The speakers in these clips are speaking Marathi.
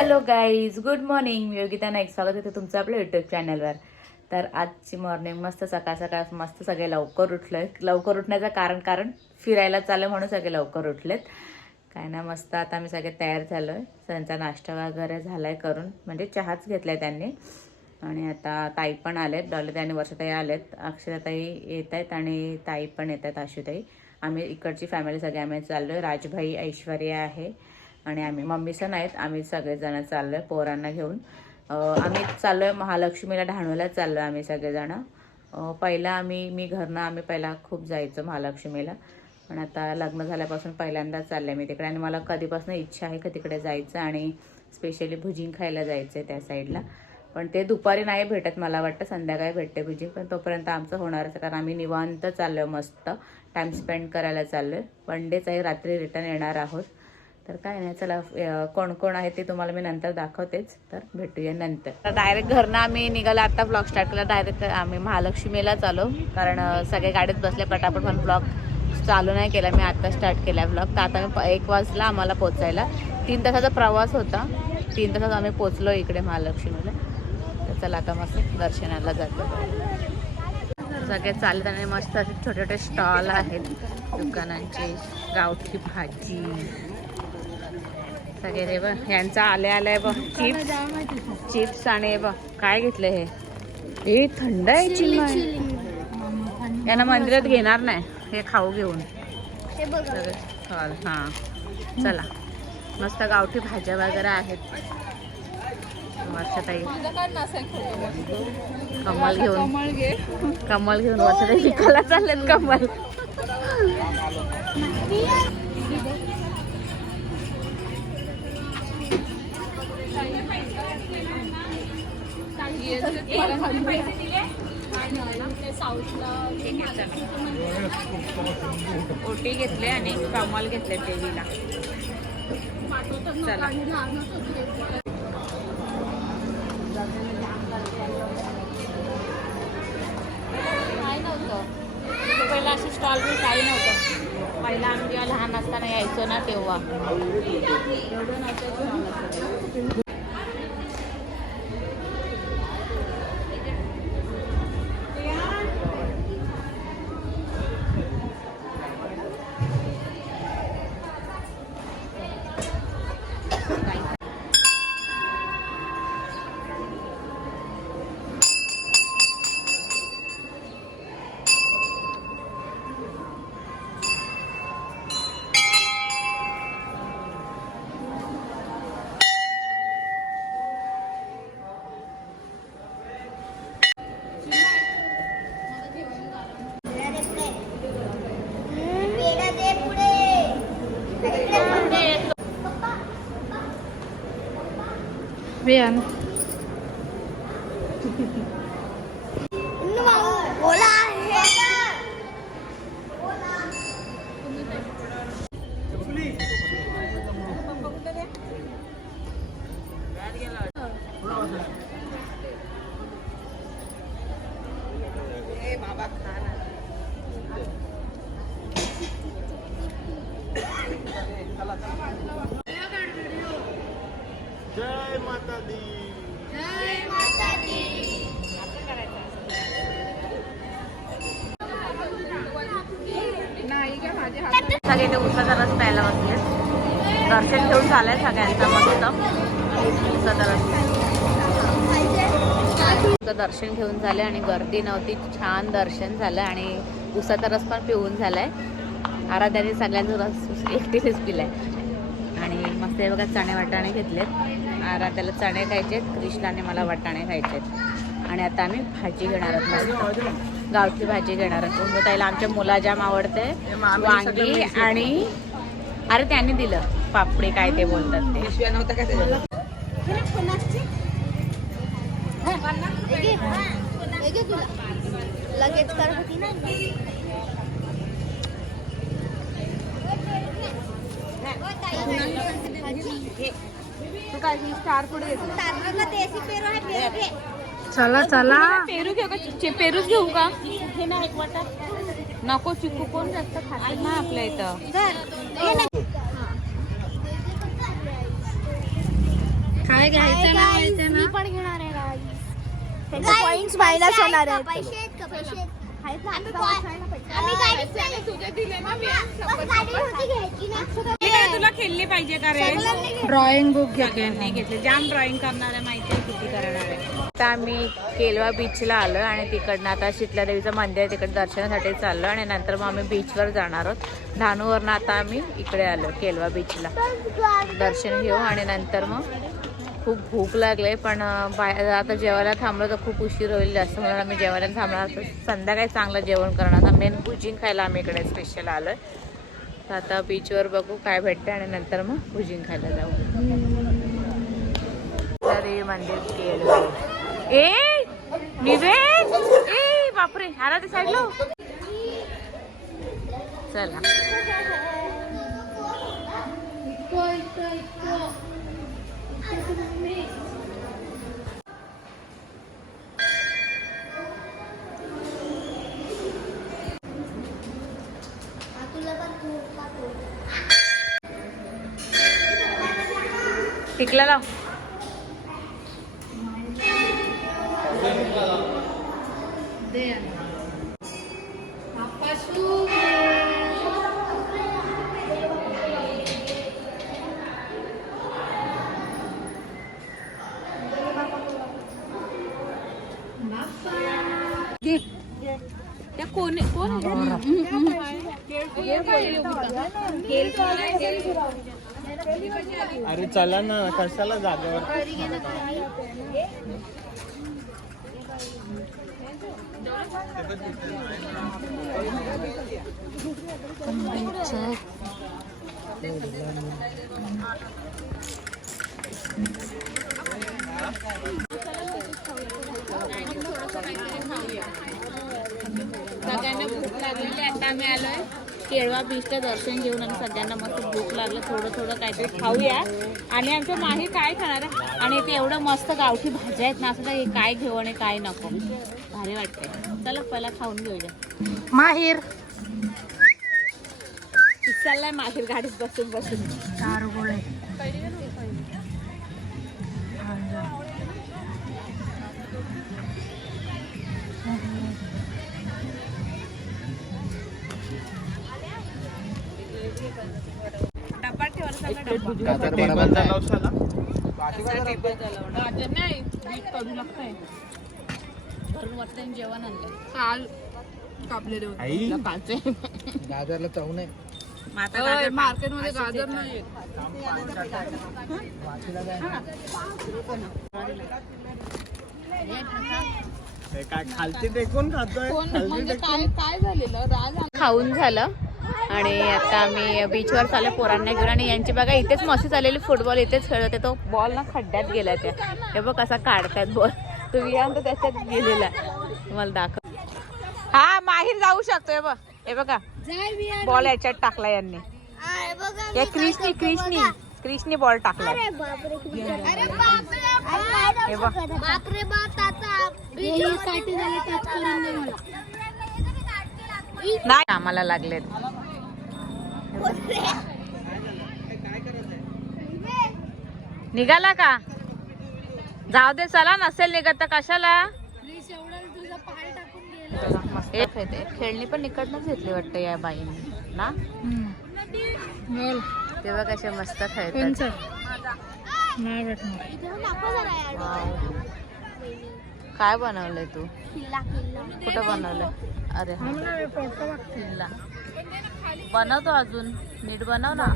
हॅलो गाईज गुड मॉर्निंग मी योगिता नाईक. स्वागत आहे तुमचं आपल्या युट्यूब चॅनलवर तर आजची मॉर्निंग मस्त सकाळ सकाळ मस्त सगळे लवकर उठलं लवकर उठण्याचं कारण कारण फिरायला चाललं म्हणून सगळे लवकर उठलेत. काय ना मस्त आता आम्ही सगळे तयार झालो आहे त्यांचा नाश्ता वगैरे झाला आहे करून. म्हणजे चहाच घेतला आहे त्यांनी. आणि आता ताई पण आलेत. डॉले आणि वर्षाताई आलेत. अक्षराताई येत आहेत आणि ताई पण येत आहेत आशुताई. आम्ही इकडची फॅमिली सगळी आम्ही चाललो आहे राजभाई ऐश्वर्या आहे. आणि आम्ही मम्मीचं नाहीत आम्ही सगळेजण चाललो आहे पोरांना घेऊन. आम्ही चाललो आहे महालक्ष्मीला डहाणूला चाललो आहे आम्ही सगळेजण. पहिला आम्ही मी घरनं आम्ही पहिला खूप जायचो महालक्ष्मीला. पण आता लग्न झाल्यापासून पहिल्यांदाच चालले मी तिकडे. आणि मला कधीपासून इच्छा आहे का तिकडे जायचं आणि स्पेशली भुजिंग खायला जायचं आहे त्या साईडला. पण ते दुपारी नाही भेटत मला वाटतं. संध्याकाळी भेटते भुजिंग. पण तोपर्यंत आमचं होणारच आहे, कारण आम्ही निवांत चाललो मस्त. टाइम स्पेंड करायला चाललो आहे वन डेच आहे रात्री रिटर्न येणार आहोत. तर काय नाही चला कोण कोण आहे ते तुम्हाला मी नंतर दाखवतेच तर भेटूया नंतर. डायरेक्ट घरनं आम्ही निघालो आता ब्लॉग स्टार्ट केला डायरेक्ट आम्ही महालक्ष्मीला आलो कारण सगळे गाडीत बसले पटापट पण ब्लॉग चालू नाही केला मी आता स्टार्ट केला ब्लॉग तर आता मी एक वाजला आम्हाला पोचायला. तीन तासाचा प्रवास होता. तीन तासात आम्ही पोचलो इकडे महालक्ष्मीला. तर चला आता मस्त दर्शनाला जातो. सगळे चालत आणि मस्त असे छोटे छोटे स्टॉल आहेत. दुकानांचे गावठी भाजी. सगळे रे बघ यांचा आले आलाय बघ चिप्स चिप्स आणि बघ काय घेतलं हे? हे थंड आहे चिन्मय यांना मंदिरात घेणार नाही हे खाऊ घेऊन. सगळे स्टॉल हां. चला. मस्त गावठी भाज्या वगैरे आहेत. वर्षाताई. कमल घेऊन. कमल घेऊन वर्षाताई. विकायला चाललेत कमल. ओटी घेतले आणि कमाल घेतले देवीला चला. काय नव्हतं पहिला अशी स्टॉल बी काही नव्हतं. पहिला आम्ही जेव्हा लहान असताना यायचो ना तेव्हा. एवढं नव्हतं सगळे ते उसाचा रस प्यायला बसले. दर्शन घेऊन झालंय सगळ्यांचा मस्त. उसाचा रस. दर्शन घेऊन झालं आणि गर्दी नव्हती. छान दर्शन झालं आणि उसाचा रस पण पिऊन झालाय. आराध्याने सगळ्यांचा रस एकटीनेच पिलाय. आणि मस्त हे बघा चणे वाटाणे घेतलेत. आराध्याला चणे खायचेत कृष्णाने मला वाटाणे खायचेत. आणि आता आम्ही भाजी घेणार आहोत गावठी भाजी घेणार आहोत मग त्याला आमच्या मुला जाम आवडते वांगी आणि अरे त्यांनी दिलं. पापडी काय ते बोलतात ते. लगेच कर होती ना तारला देशी पेरू आहे पेरू घे. चला चला. पेरू घेऊ का? पेरूच घेऊ का? हे ना एक वाटा. नको चिकू. कोण जास्त खात? ना आपल्या इथं. हे ना. घ्यायचं ना मी पण घेणार आहे guys. Guys, पैसे आहेत का? पैसे आहेत का? पैसे आहेत. ना? आम्ही पॉ- आम्ही गाडीच नाही. मम्मा, बस गाडी होती घ्यायची ना. तुला खेळली पाहिजे का रे? ड्रॉइंग बुक नाही घेतली. जाम ड्रॉइंग करणार आहे माहिती आहे किती करणार आहे आता आम्ही केलवा बीचला आलो आणि तिकडनं आता शितला देवीचं मंदिर आहे तिकडे दर्शनासाठी चाललो आणि नंतर मग आम्ही बीचवर जाणार आहोत. धानूवरनं आता आम्ही इकडे आलो केलवा बीचला दर्शन घेऊ आणि नंतर मग खूप भूक लागले पण बाहेर आता जेवायला थांबलो तर खूप उशीर होईल जास्त म्हणून आम्ही जेवायला थांबणार तर संध्याकाळी चांगलं जेवण करणार. आता मेन भुजिंग खायला आम्ही इकडे स्पेशल आलो तर आता बीचवर बघू काय भेटते आणि नंतर मग भुजिंग खायला जाऊ. तर हे मंदिर केलं ए विवेक ए बापरे आला ते साईडला चला टिकला लाव त्या कोण कोण अरे चला ना कशाला जागेवर सगळ्यांना भूक लागलेली आता आम्ही आलोय. केळवा बीचचं दर्शन घेऊन आणि सगळ्यांना मस्त भूक लागलं. थोडं थोडं काहीतरी खाऊया. आणि आमचं माही काय खाणार आहे? आणि ते एवढं मस्त गावठी भाज्या आहेत ना असं हे काय घेऊ आणि काय नको. भारी वाटतंय. चला पहिला खाऊन घेऊया. माहीर. चाललाय माहीर गाडीत बसून बसून. चार गोळे. डब्बा ठेवायला डब्बा. आता टेबल गाजर नाही कडू लागतंय. भरून वाटतं जेवण आणलंय. काल कापलेले होते. आई. कालचे. गाजरला चव नाही. मार्केटमध्ये गाजर नाही हे. काय खालची टेकून खातोय? खालची म्हणजे टेकून काय काय झालेलं? राज खाऊन झालं. आणि आता आम्ही बीचवर चाललो पोरांना घेऊन. आणि यांची बघा इथेच मस्ती चाललेली. फुटबॉल इथेच खेळत होते. तो बॉल ना खड्ड्यात गेला त्या हे बघ कसा काढतायत बॉल तो विहान तर त्याच्यात गेलेला मला दाखव. हा माहीर जाऊ शकतो हे बघ. हे बघा. बॉल याच्यात टाकला यांनी. या क्रिशनी क्रिशनी. क्रिशनी बॉल टाकला. अरे बापरे किती अरे बापरे हे बघ. नाही. आम्हाला लागलेत. निघाला का? जाऊ दे चला नसेल निघत तर कशाला. खेळणी पण निकडनंच घेतली वाटतं या बाईंनी ना? तेव्हा कसे मस्त. वाव. काय बनवलंय तू? किल्ला किल्ला कुठं बनवलंय? अरे किल्ला बनवतो अजून. नीट बनव ना.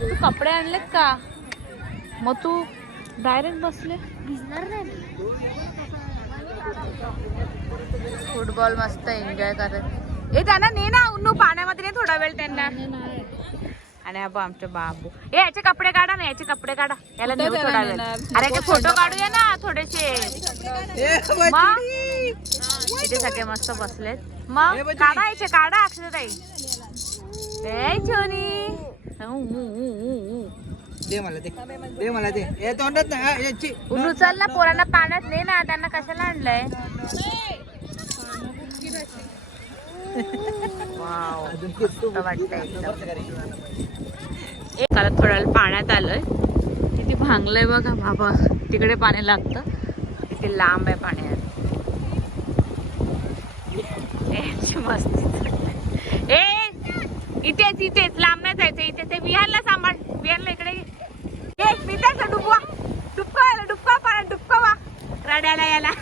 तू कपडे आणलेत का? मग तू डायरेक्ट बसले. भिजणार नाही. फुटबॉल मस्त एन्जॉय करत. ए त्यांना ने ना उन्नू पाण्यामध्ये ने थोडा वेळ त्यांना. आणि बघ आमचे बाबू. ए याचे कपडे काढा ना याचे कपडे काढा. याला नेऊ थोडा वेळ. अरे ते फोटो काढूया ना थोडेसे. इथे सगळे मस्त बसलेत. मग? काढा याचे काढा अक्षताई. ए छोनी. दे मला ते दे मला ते हे तोंडात ना हा, याची. चल ना पोरांना पाण्यात ने ना त्यांना कशाला आणलंय? वाव. मस्त वाटतंय एकदम. एक थोडा पाण्यात आलोय. किती भांगलंय बघा बाबा. तिकडे पाणी लागतं. किती लांब आहे पाणी आहे. ए, शी मस्ती. ए इथेच इथेच. लांब नाही जायचं. इथे ते विहारला सांभाळ. विहारला इकडे. 来来来来来。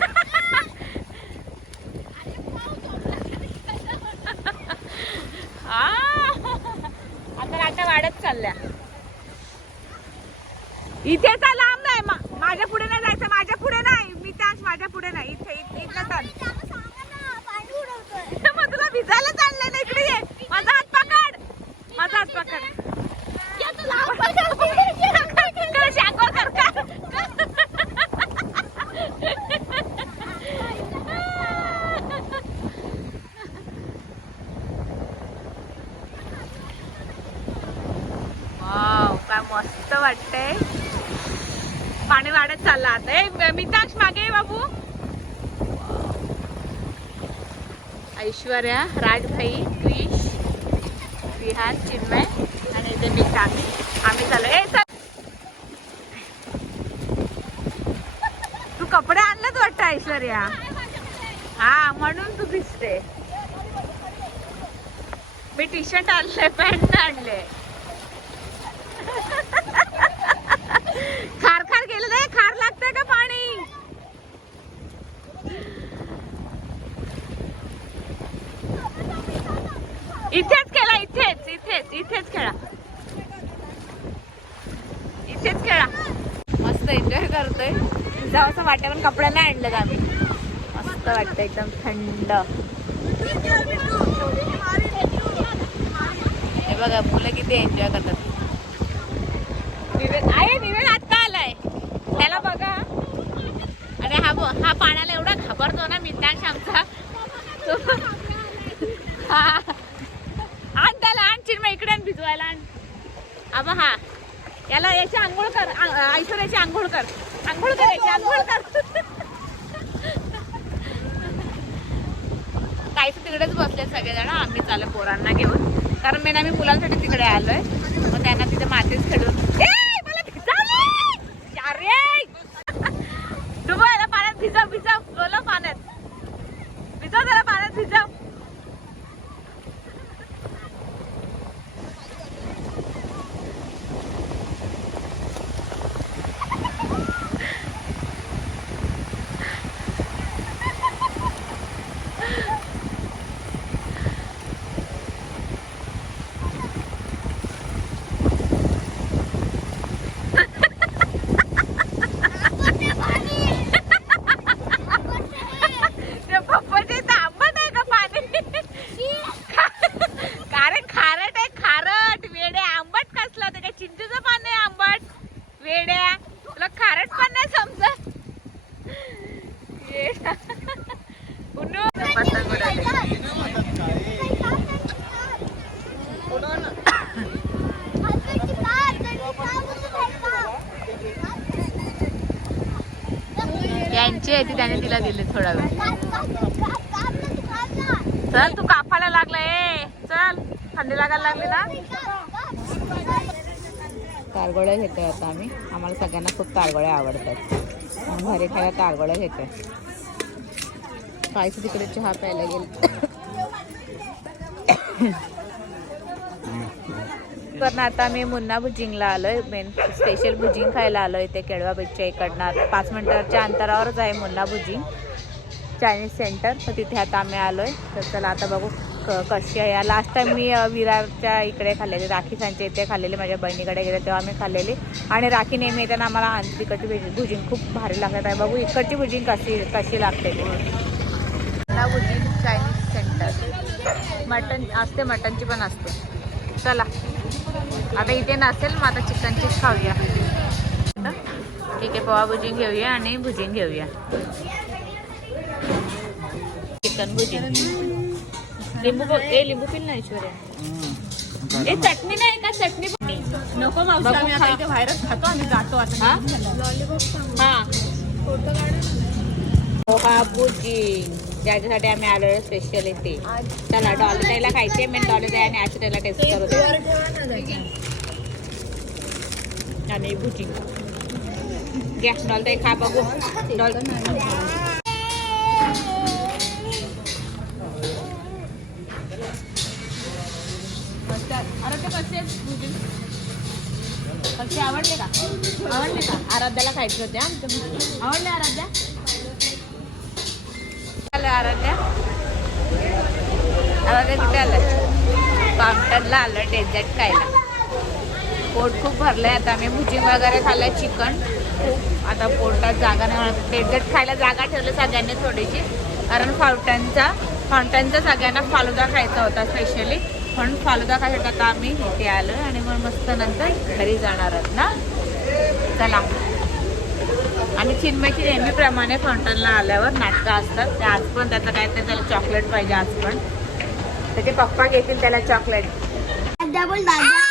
ऐश्वर्या राजभाई क्रिश विहार चिन्मय आणि इथे मी आम्ही आम्ही चालू ए तू कपडे आणलेच वाटतं ऐश्वर्या? हा म्हणून तू दिसते. मी टी शर्ट आणले पॅन्ट आणले खार खार गेलं नाही खार लागतंय का पाणी इथेच खेळा इथेच इथेच इथेच खेळा. इथेच खेळा. मस्त एन्जॉय करतोय. जाऊ असं वाटतं पण कपडे नाही आणलं आम्ही. मस्त वाटतं एकदम थंड. हे बघा मुलं किती एन्जॉय करतात. विवेक आहे विवेक आता आलाय. त्याला बघा. अरे हा हा पाण्याला एवढा घाबरतो ना मित्रांश आमचा. हा. त्याला इकडे भिजवायला आण. आबा हा. याला याची आंघोळ कर. आ- ऐश्वर्याची आंघोळ कर. आंघोळ कर याची आंघोळ कर. काहीच तिकडेच बसले सगळेजण. आम्ही चालू पोरांना घेऊन. कारण मी ना मी मुलांसाठी तिकडे आलोय. मग त्यांना तिथे मातीच खेळून ए, मला भिजावलंय! अरे! डुबवायला पाण्यात भिजव भिजव बोलो पाण्यात भिजव त्याला पाण्यात भिजव ते पप्पाचे तर आंबट आहे का पाणी कारण खारट आहे खारट वेड्या आंबट कसला ते काय चिंचेचं पाणी आहे आंबट वेड्या तुला खारट पण नाही समजत येडा. उन्नू. पतंग उडवते. यांची आहे ती त्याने तिला गेले थोडा वेळ. चल तू कापायला लागला ए चल. थंडी लागायला लागली ना? तारगोळ्या घेतोय आता आम्ही. आम्हाला सगळ्यांना खूप कारगोळ्या आवडतात. घरी खायला तारगोळ्या घेतोय. काहीच तिकडे चहा प्यायला गेले. पण आता मी मुन्ना भुजिंगला आलोय. मेन स्पेशल भुजिंग खायला आलोय इथे केळवा बीचच्या इकडनं. पाच मिनिटाच्या अंतरावरच आहे मुन्ना भुजिंग. चायनीज सेंटर तर तिथे आता आम्ही आलोय. तर चला आता बघू क- कशी आहे. लास्ट टाईम मी विरारच्या इकडे खाल्लेली राखी सांच्या इथे खाल्लेली माझ्या बहिणीकडे गेले तेव्हा आम्ही खाल्लेली. आणि राखी नेहमी येताना आम्हाला आणते तिकडची भुजिंग भुजिंग खूप भारी लागत आहे. बघू इकडची भुजिंग कशी कशी लागते. Munna bhujing Chinese centre mutton असते मटनची पण असते. चला. आता इथे नसेल मग आता चिकनचीच खाऊया. ठीक आहे पोहा भुजिंग घेऊया आणि भुजिंग घेऊया. चिकन भुजिंग लिंबू बघ ए लिंबू पिल ना ऐश्वर्या. ए चटणी नाही का? चटणी नको मावशी बघू आम्ही खा. आता इथे बाहेरच खातो आणि जातो आता. हा? हा. पोहा भुजिंग त्याच्यासाठी आम्ही आलो स्पेशल इथे चला डॉली ताईला खायचे मी डॉली ताई आणि ऐश्वर्याला टेस्ट करू दे. आणि भुजिंग घ्या डॉलताई खा बघू. डॉल कसे आवडले का? आवडले का? आराध्याला खायचे होते आवडले आराध्या? आराध्या. आराध्या कुठे आलं पामटनला आलं डेझर्ट खायला. पोट खूप भरलंय आता. आम्ही भुजी वगैरे खाल्लं चिकन. खूप. आता पोटात जागा नाही डेझर्ट खायला जागा ठेवली सगळ्यांनी थोडीशी. कारण फाउंटनचा फाउंटनचा सगळ्यांना फालुदा खायचा होता स्पेशली म्हणून फालुदा खायचा होता आम्ही इथे आलो आणि मग मस्त नंतर घरी जाणार आहोत ना? चला. आणि चिन्मयची नेहमीप्रमाणे फाउंटनला आल्यावर नाटकं असतात. ते आज पण त्याचं काय ते त्याला चॉकलेट पाहिजे आज पण. त्याचे पप्पा घेतील त्याला चॉकलेट डबल दादा.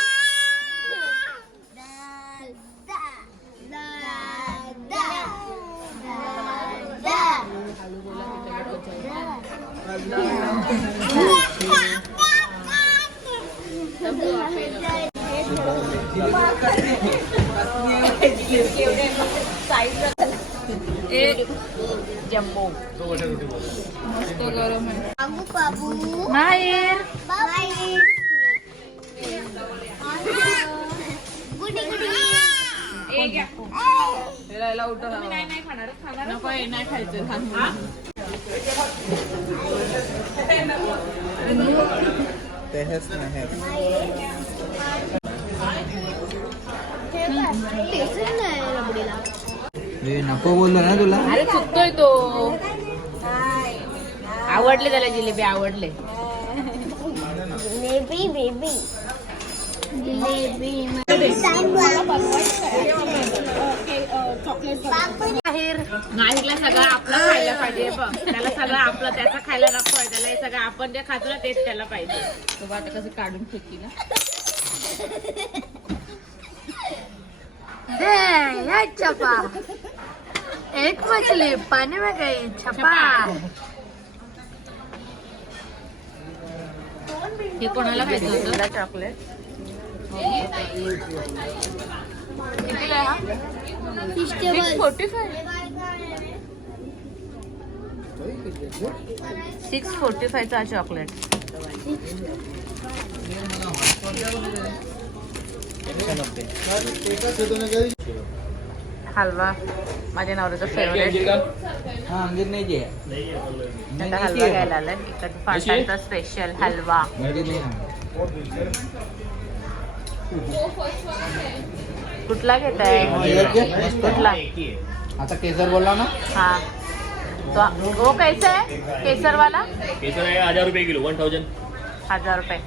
नको हे नाही खायचं तेच नाही. नको बोललो ना तुला. अरे चुकतोय तो. आवडले त्याला जिलेबी आवडले. बेबी बेबी बेबी नाहीला सगळं आपलं खायला पाहिजे बघ. त्याला सगळं आपलं त्याचं खायला नको आहे. त्याला हे सगळं आपण जे खातो ना तेच त्याला पाहिजे. तो आता कसं काढून फेकी ना. छपा. एक मछली पानी में गई छपा. हे कोणाला पाहिजे होतं? चॉकलेट फोर्टी सिक्स फोर्टी फायचा चॉकलेट. हलवा. माझ्या नवऱ्याचा फेवरेट हा नाही जे आता हलवा घ्यायला आलाय. इकडे फाटांचा स्पेशल हलवा. कुठला घेताय. कुठला? आता केसर बोलला ना? हाँ. तो वो कैसा है केसर वाला केसर है हजार रुपए किलो वन थाउजेंड हजार रुपये.